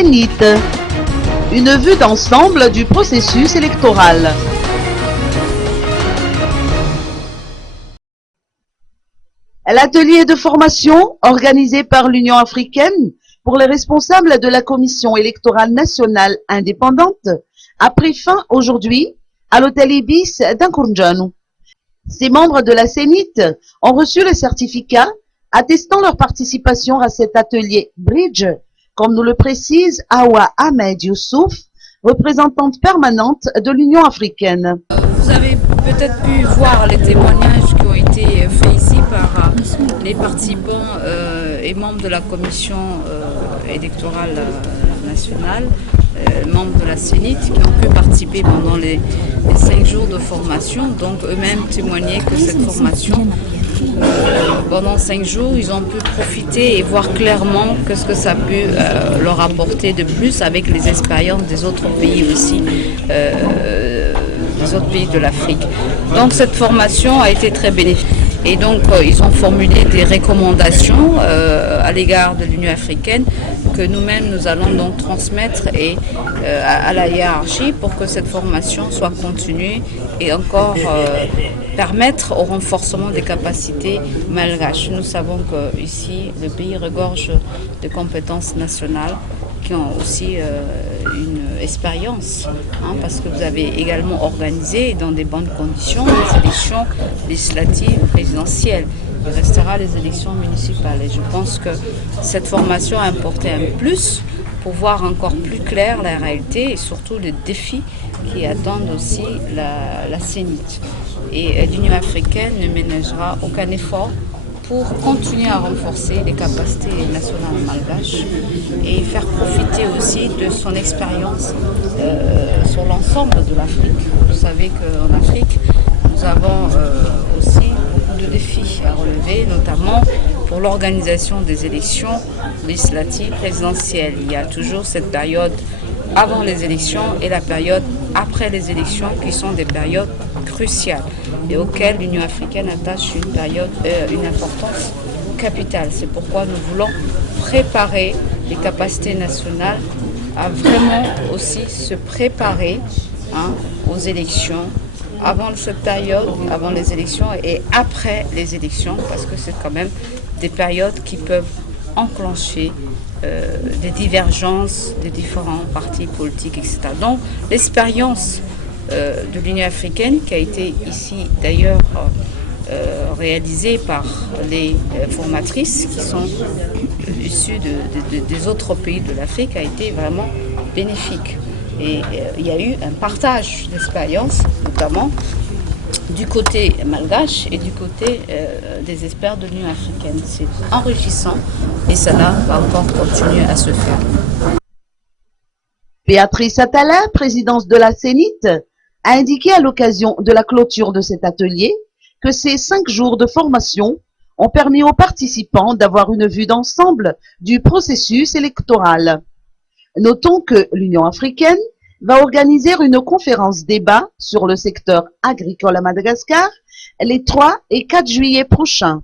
Zénith, une vue d'ensemble du processus électoral. L'atelier de formation organisé par l'Union africaine pour les responsables de la Commission électorale nationale indépendante a pris fin aujourd'hui à l'hôtel Ibis d'Nkoundjanou. Ces membres de la Zénith ont reçu le certificat attestant leur participation à cet atelier Bridge, comme nous le précise Awa Ahmed Youssouf, représentante permanente de l'Union africaine. Vous avez peut-être pu voir les témoignages qui ont été faits ici par les participants et membres de la Commission électorale nationale, membres de la Zénith qui ont pu participer pendant les 5 jours de formation. Donc eux-mêmes témoignaient que cette formation, pendant 5 jours, ils ont pu profiter et voir clairement ce que ça a pu leur apporter de plus avec les expériences des autres pays aussi, des autres pays de l'Afrique. Donc cette formation a été très bénéfique. Et donc ils ont formulé des recommandations à l'égard de l'Union africaine que nous-mêmes nous allons donc transmettre à la hiérarchie pour que cette formation soit continuée et encore permettre au renforcement des capacités malgaches. Nous savons qu'ici le pays regorge de compétences nationales qui ont aussi une expérience, parce que vous avez également organisé dans des bonnes conditions les élections législatives, présidentielles. Il restera les élections municipales. Et je pense que cette formation a apporté un plus pour voir encore plus clair la réalité et surtout les défis qui attendent aussi la Zénith. Et l'Union africaine ne ménagera aucun effort pour continuer à renforcer les capacités nationales malgaches et faire profiter aussi de son expérience sur l'ensemble de l'Afrique. Vous savez qu'en Afrique, nous avons aussi beaucoup de défis à relever, notamment pour l'organisation des élections législatives présidentielles. Il y a toujours cette période avant les élections et la période après les élections qui sont des périodes cruciales et auxquelles l'Union africaine attache une importance capitale. C'est pourquoi nous voulons préparer les capacités nationales à vraiment aussi se préparer aux élections, avant cette période, avant les élections et après les élections, parce que c'est quand même des périodes qui peuvent enclencher des divergences des différents partis politiques, etc. Donc l'expérience de l'Union africaine, qui a été ici d'ailleurs réalisée par les formatrices qui sont issues des autres pays de l'Afrique, a été vraiment bénéfique. Et il y a eu un partage d'expérience, notamment du côté malgache et du côté des experts de l'Union africaine. C'est enrichissant et cela va encore continuer à se faire. Béatrice Atala, présidente de la Zénith, a indiqué à l'occasion de la clôture de cet atelier que ces 5 jours de formation ont permis aux participants d'avoir une vue d'ensemble du processus électoral. Notons que l'Union africaine va organiser une conférence débat sur le secteur agricole à Madagascar les 3 et 4 juillet prochains.